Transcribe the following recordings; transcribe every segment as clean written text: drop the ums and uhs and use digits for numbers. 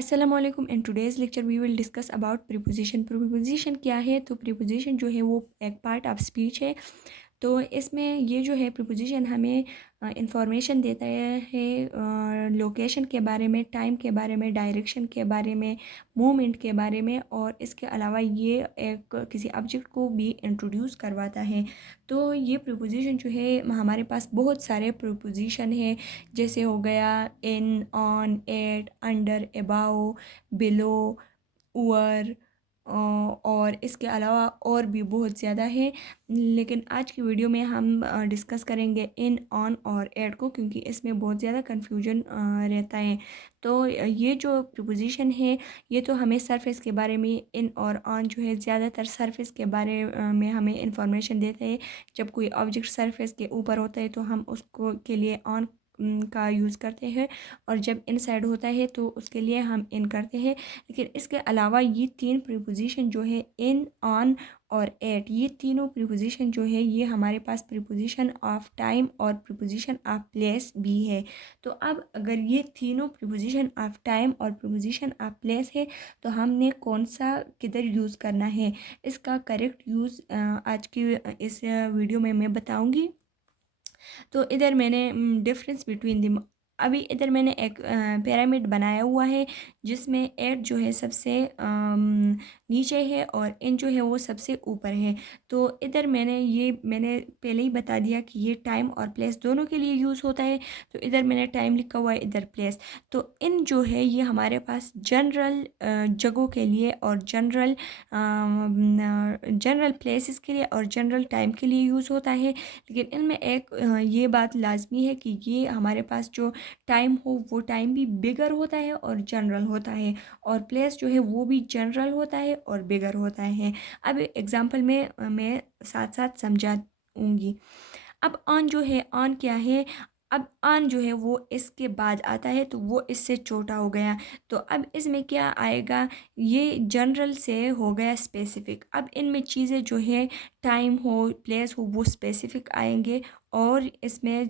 अस्सलाम वालेकुम। In today's lecture we will discuss about preposition. Preposition क्या है? तो प्रीपोजिशन जो है वो एक पार्ट ऑफ स्पीच है। तो इसमें ये जो है प्रीपोजिशन हमें इंफॉर्मेशन देता है लोकेशन के बारे में, टाइम के बारे में, डायरेक्शन के बारे में, मूवमेंट के बारे में, और इसके अलावा ये एक किसी ऑब्जेक्ट को भी इंट्रोड्यूस करवाता है। तो ये प्रीपोजिशन जो है हमारे पास बहुत सारे प्रीपोजिशन है, जैसे हो गया in, on, at, under, about, below, over, और इसके अलावा और भी बहुत ज़्यादा है। लेकिन आज की वीडियो में हम डिस्कस करेंगे इन, ऑन और एट को, क्योंकि इसमें बहुत ज़्यादा कन्फ्यूजन रहता है। तो ये जो प्रीपोजिशन है ये तो हमें सरफेस के बारे में, इन और ऑन जो है ज़्यादातर सरफेस के बारे में हमें इंफॉर्मेशन देते हैं। जब कोई ऑब्जेक्ट सरफेस के ऊपर होता है तो हम उसको के लिए ऑन का यूज़ करते हैं, और जब इनसाइड होता है तो उसके लिए हम इन करते हैं। लेकिन इसके अलावा ये तीन प्रीपोजिशन जो है इन, ऑन और एट, ये तीनों प्रीपोजिशन जो है ये हमारे पास प्रीपोजिशन ऑफ टाइम और प्रीपोजिशन ऑफ प्लेस भी है। तो अब अगर ये तीनों प्रीपोजिशन ऑफ टाइम और प्रीपोजिशन ऑफ प्लेस है तो हमने कौन सा किधर यूज़ करना है, इसका करेक्ट यूज़ आज की इस वीडियो में मैं बताऊंगी। तो इधर मैंने डिफरेंस बिटवीन द, अभी इधर मैंने एक पिरामिड बनाया हुआ है जिसमें एट जो है सबसे नीचे है और इन जो है वो सबसे ऊपर है। तो इधर मैंने पहले ही बता दिया कि ये टाइम और प्लेस दोनों के लिए यूज़ होता है। तो इधर मैंने टाइम लिखा हुआ है, इधर प्लेस। तो इन जो है ये हमारे पास जनरल जगहों के लिए और जनरल जनरल प्लेसेस के लिए और जनरल टाइम के लिए यूज़ होता है। लेकिन इनमें एक ये बात लाजमी है कि ये हमारे पास जो टाइम हो वो टाइम भी बिगर होता है और जनरल होता है, और प्लेस जो है वो भी जनरल होता है और बिगर होता है। अब एग्जांपल में मैं साथ साथ समझाऊंगी। अब ऑन जो है, ऑन क्या है? अब ऑन जो है वो इसके बाद आता है तो वो इससे छोटा हो गया। तो अब इसमें क्या आएगा? ये जनरल से हो गया स्पेसिफिक। अब इनमें चीज़ें जो है टाइम हो, प्लेस हो, वो स्पेसिफिक आएंगे, और इसमें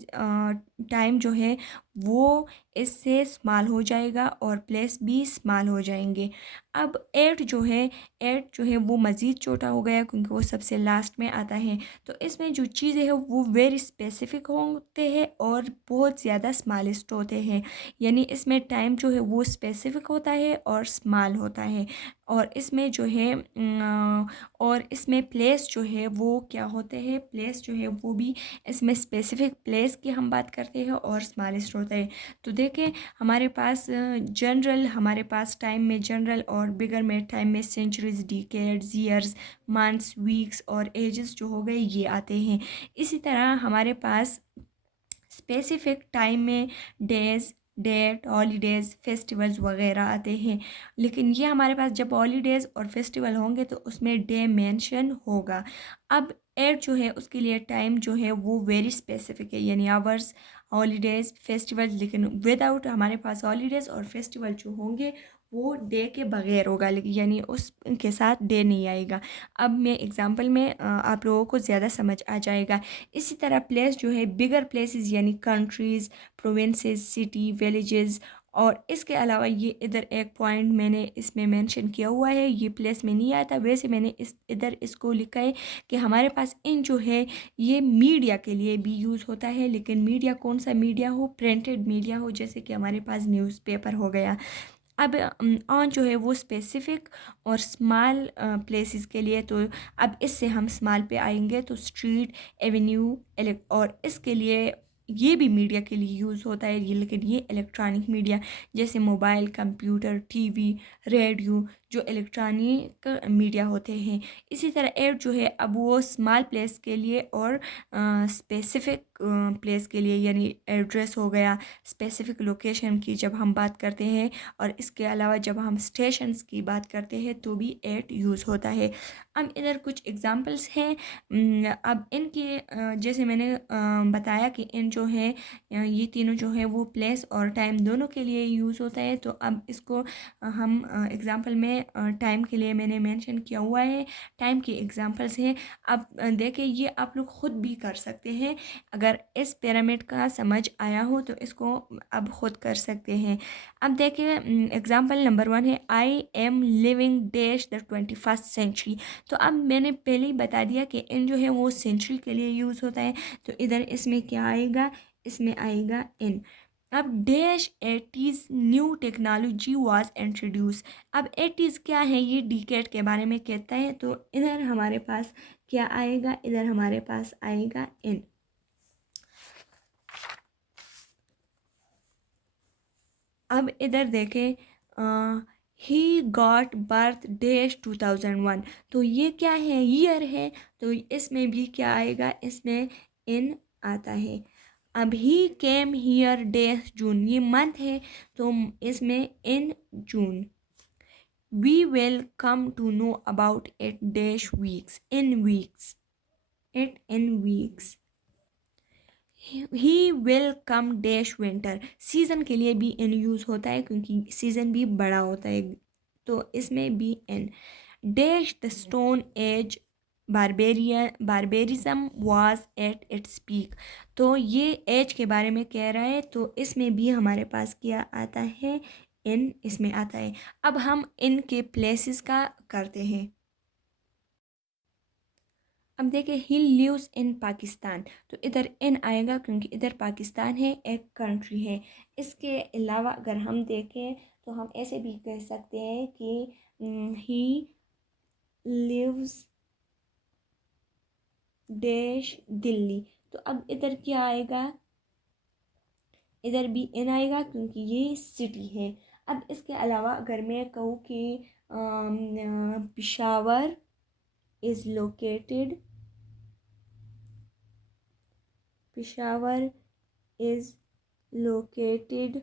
टाइम जो है वो इससे स्मॉल हो जाएगा और प्लेस भी स्मॉल हो जाएंगे। अब एट जो है वो मज़ीद छोटा हो गया क्योंकि वो सबसे लास्ट में आता है। तो इसमें जो चीज़ें हैं वो वेरी स्पेसिफिक होते हैं और बहुत ज़्यादा स्मॉलेस्ट होते हैं। यानी इसमें टाइम जो है वो स्पेसिफिक होता है और स्मॉल होता है, और इसमें जो है और इसमें प्लेस जो है वो क्या होते हैं? प्लेस जो है वो भी इसमें स्पेसिफिक प्लेस की हम बात करते हैं और स्मॉलेस्ट होता है। तो देखें हमारे पास जनरल, हमारे पास टाइम में जनरल और बिगर में टाइम में centuries, decades, years, months, weeks और एजेस जो हो गए ये आते हैं। इसी तरह हमारे पास स्पेसिफिक टाइम में डेज, डेट, हॉलीडेज़, फेस्टिवल्स वगैरह आते हैं। लेकिन ये हमारे पास जब हॉलीडेज़ और फेस्टिवल होंगे तो उसमें डे मेंशन होगा। अब एट जो है उसके लिए टाइम जो है वो वेरी स्पेसिफिक है, यानी आवर्स, हॉलीडेज़, फेस्टिवल। लेकिन विदाउट हमारे पास हॉलीडेज़ और फेस्टिवल जो होंगे वो डे के बगैर होगा, लेकिन यानी उसके साथ डे नहीं आएगा। अब मैं एग्जांपल में आप लोगों को ज़्यादा समझ आ जाएगा। इसी तरह प्लेस जो है बिगर प्लेसेस यानी कंट्रीज़, प्रोविंसेस, सिटी, विलेजेस, और इसके अलावा ये इधर एक पॉइंट मैंने इसमें मेंशन किया हुआ है, ये प्लेस में नहीं आता, वैसे मैंने इधर इसको लिखा है कि हमारे पास इन जो है ये मीडिया के लिए भी यूज़ होता है। लेकिन मीडिया कौन सा मीडिया हो? प्रिंटेड मीडिया हो, जैसे कि हमारे पास न्यूज़पेपर हो गया। अब ऑन जो है वो स्पेसिफिक और स्मॉल प्लेसेस के लिए। तो अब इससे हम स्मॉल पे आएंगे तो स्ट्रीट, एवेन्यू, और इसके लिए ये भी मीडिया के लिए यूज़ होता है ये, लेकिन ये इलेक्ट्रॉनिक मीडिया जैसे मोबाइल, कंप्यूटर, टीवी, रेडियो, जो इलेक्ट्रॉनिक मीडिया होते हैं। इसी तरह एड जो है अब वो स्मॉल प्लेस के लिए और स्पेसिफिक प्लेस के लिए, यानी एड्रेस हो गया, स्पेसिफिक लोकेशन की जब हम बात करते हैं, और इसके अलावा जब हम स्टेशंस की बात करते हैं तो भी एट यूज़ होता है। अब इधर कुछ एग्जांपल्स हैं। अब इनके जैसे मैंने बताया कि इन जो है ये तीनों जो है वो प्लेस और टाइम दोनों के लिए यूज़ होता है। तो अब इसको हम एग्जांपल में टाइम के लिए मैंने मेंशन किया हुआ है, टाइम के एग्जांपल्स हैं। अब देखिए ये आप लोग खुद भी कर सकते हैं। अगर अगर इस पिरामिड का समझ आया हो तो इसको अब खुद कर सकते हैं। अब देखिए एग्जांपल नंबर 1 है I am living dash the 21st century. तो अब मैंने पहले ही बता दिया कि इन जो है वो सेंचुरी के लिए यूज़ होता है, तो इधर इसमें क्या आएगा, इसमें आएगा इन। अब dash 80s new technology was introduce. अब 80s क्या है, ये डिकेड के बारे में कहता है, तो इधर हमारे पास क्या आएगा, इधर हमारे पास आएगा इन। अब इधर देखें ही गॉट बर्थ डैश 2001। तो ये क्या है, ईयर है, तो इसमें भी क्या आएगा, इसमें इन आता है। अब ही केम हियर डैश जून, ये मंथ है, तो इसमें in June. We will come to know about it dash weeks, in weeks, it in weeks. He will come dash winter, season के लिए भी इन यूज़ होता है क्योंकि सीज़न भी बड़ा होता है, तो इसमें भी in. Dash the stone age barbarism was at its peak. तो ये एज के बारे में कह रहा है, तो इसमें भी हमारे पास क्या आता है, इन इसमें आता है। अब हम इनके प्लेसेस का करते हैं। अब देखिए ही लिव्स इन पाकिस्तान, तो इधर इन आएगा क्योंकि इधर पाकिस्तान है, एक कंट्री है। इसके अलावा अगर हम देखें तो हम ऐसे भी कह सकते हैं कि ही लिव्स डैश दिल्ली। तो अब इधर क्या आएगा, इधर भी इन आएगा क्योंकि ये सिटी है। अब इसके अलावा अगर मैं कहूँ कि Peshawar is located, Peshawar is located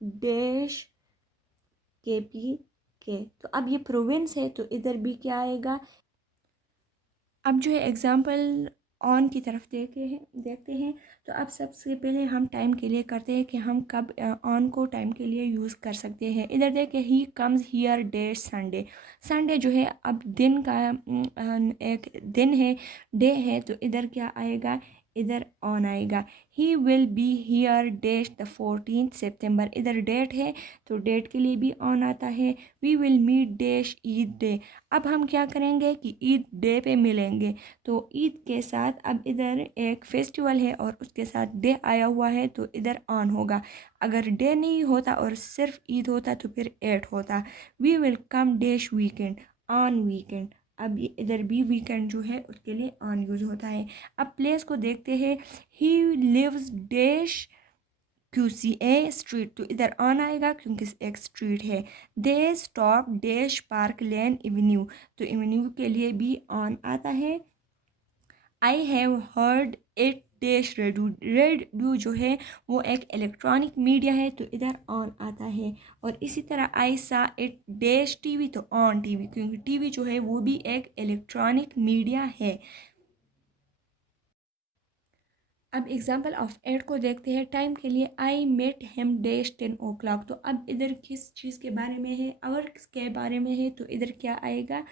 dash KP के, तो अब ये प्रोविंस है, तो इधर भी क्या आएगा। अब जो है एग्जाम्पल ऑन की तरफ देखते हैं। तो अब सबसे पहले हम टाइम के लिए करते हैं कि हम कब ऑन को टाइम के लिए यूज़ कर सकते हैं। इधर देखिए he comes here day Sunday, Sunday जो है अब दिन का एक दिन है, डे है, तो इधर क्या आएगा, इधर ऑन आएगा। He will be here dash the 14th सितंबर, इधर डेट है, तो डेट के लिए भी ऑन आता है। We will meet dash Eid day. अब हम क्या करेंगे कि ईद डे पे मिलेंगे, तो ईद के साथ अब इधर एक फेस्टिवल है और उसके साथ डे आया हुआ है, तो इधर ऑन होगा। अगर डे नहीं होता और सिर्फ ईद होता तो फिर एट होता। We will come dash weekend, on weekend. अब ये इधर भी वीकेंड जो है उसके लिए ऑन यूज़ होता है। अब प्लेस को देखते हैं, he lives dash QCA street, तो इधर ऑन आएगा क्योंकि एक स्ट्रीट है। They stop dash park lane avenue, तो एवेन्यू के लिए भी ऑन आता है। I have heard it dash radio जो है वो एक इलेक्ट्रॉनिक मीडिया है, तो इधर ऑन आता है। और इसी तरह आई सा इट डैश टीवी, तो ऑन टीवी, क्योंकि टीवी जो है वो भी एक इलेक्ट्रॉनिक मीडिया है। अब एग्जाम्पल ऑफ एट को देखते हैं। टाइम के लिए I met him dash 10 o'clock, तो अब इधर किस चीज़ के बारे में है, आवर्स के बारे में है, तो इधर क्या आएगा,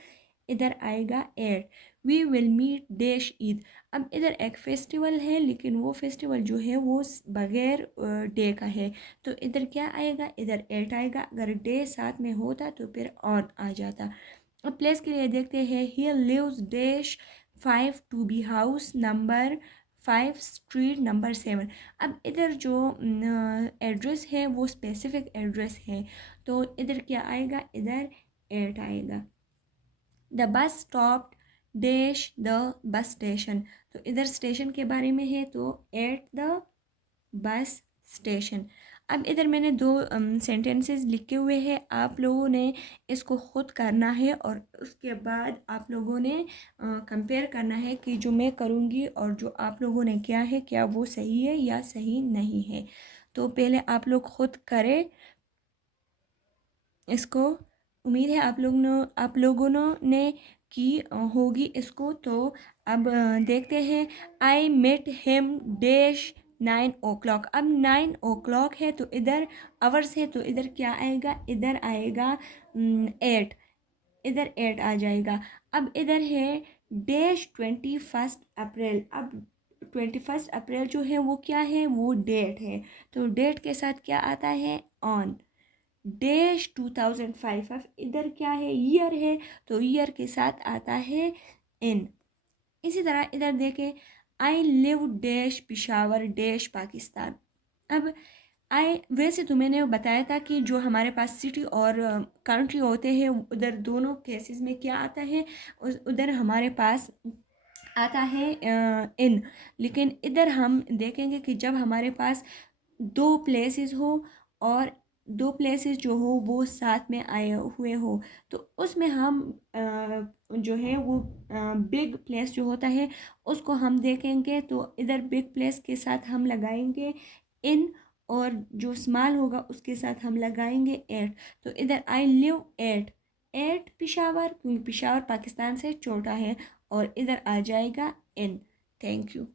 इधर आएगा at. We will meet dash Eid. अब इधर एक फेस्टिवल है लेकिन वो फेस्टिवल जो है वो बगैर डे का है, तो इधर क्या आएगा, इधर एट आएगा। अगर डे साथ में होता तो फिर ऑन आ जाता। अब प्लेस के लिए देखते हैं, he lives dash 5 two B house number 5 street number 7। अब इधर जो एड्रेस है वो स्पेसिफिक एड्रेस है, तो इधर क्या आएगा, इधर एट आएगा। The bus stop dash the bus station, तो इधर स्टेशन के बारे में है, तो एट द बस स्टेशन। अब इधर मैंने दो सेंटेंसेस लिखे हुए हैं, आप लोगों ने इसको खुद करना है और उसके बाद आप लोगों ने कंपेयर करना है कि जो मैं करूँगी और जो आप लोगों ने किया है क्या वो सही है या सही नहीं है। तो पहले आप लोग खुद करें इसको। उम्मीद है आप लोगों ने की होगी इसको। तो अब देखते हैं, I met him dash 9 o'clock। अब 9 o'clock है तो इधर आवर्स है, तो इधर क्या आएगा, इधर आएगा एट, इधर एट आ जाएगा। अब इधर है डैश 21 अप्रैल। अब 21 अप्रैल जो है वो क्या है, वो डेट है, तो डेट के साथ क्या आता है, ऑन। डैश 2005, अब इधर क्या है, ईयर है, तो ईयर के साथ आता है इन। इसी तरह इधर देखें, I live dash Peshawar dash Pakistan. अब आई, वैसे तो मैंने बताया था कि जो हमारे पास सिटी और कंट्री होते हैं उधर दोनों केसेस में क्या आता है, उधर हमारे पास आता है इन। लेकिन इधर हम देखेंगे कि जब हमारे पास दो प्लेसेस हो और दो प्लेसेस जो हो वो साथ में आए हुए हो, तो उसमें हम जो है वो बिग प्लेस जो होता है उसको हम देखेंगे, तो इधर बिग प्लेस के साथ हम लगाएंगे इन, और जो स्मॉल होगा उसके साथ हम लगाएंगे एट। तो इधर आई लिव एट पिशावर, क्योंकि पिशावर पाकिस्तान से छोटा है, और इधर आ जाएगा इन। Thank you.